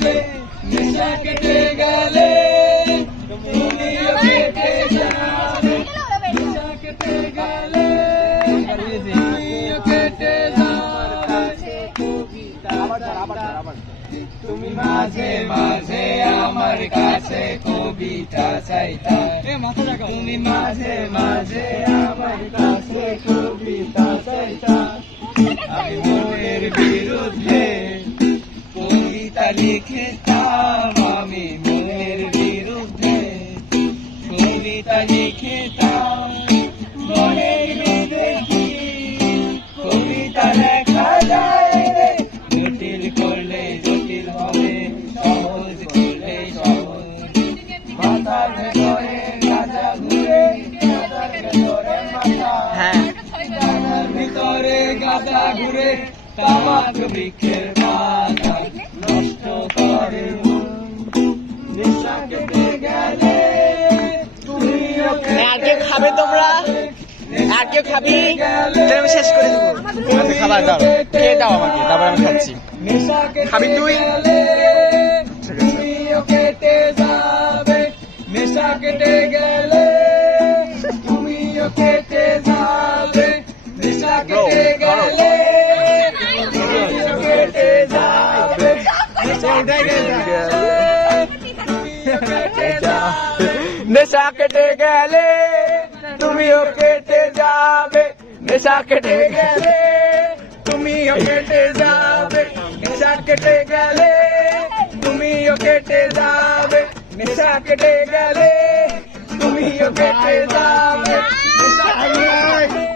যাবে, নেশা কেটে গেলে তুমিও কেটে যাবে, নেশা কেটে গেলে তুমিও কেটে যাবে। তুমি মাঝে মাঝে আমার কাছে কবিতা চাইতা, তুমি মাঝে মাঝে আমার কাছে কবিতা চাইতা, আমি মনের বিরুদ্ধে কবিতা লিখতাম, আমি মনের বিরুদ্ধে কবিতা লিখতাম। মনের বিরুদ্ধে কবিতা লেখা যায় রে, জটিল করলে জটিল হবে, সহজ করলে সহজ। মাথার ভেতরে গাঁজা ঘুরে, মাথার ভেতরে মাথা, মাথার ভিতরে গাঁজা ঘুরে, তামাক বৃক্ষের পাতা নষ্ট করে মন। নেশা কেটে গেলে তুমিও আর কেউ খাবে তোমরা? আর কেউ খাবি? আমি শেষ করে দেবো। খাবার দাও, খেয়ে দাও আমাকে, তারপর আমি খাচ্ছি। খাবি তুই? তুমিও কেটে যাবে, নেশা কেটে গেলে তুমিও কেটে যাবে, নেশা কেটে গেলে তুমিও কেটে যাবে, নেশা কেটে গেলে তুমিও কেটে যাবে, নেশা কেটে গেলে তুমিও কেটে যাবে, নেশা কেটে গেলে তুমিও কেটে যাবে, নেশা কেটে গেলে তুমিও কেটে যাবে, নেশা কেটে গেলে তুমিও কেটে যাবে, নেশা কেটে গেলে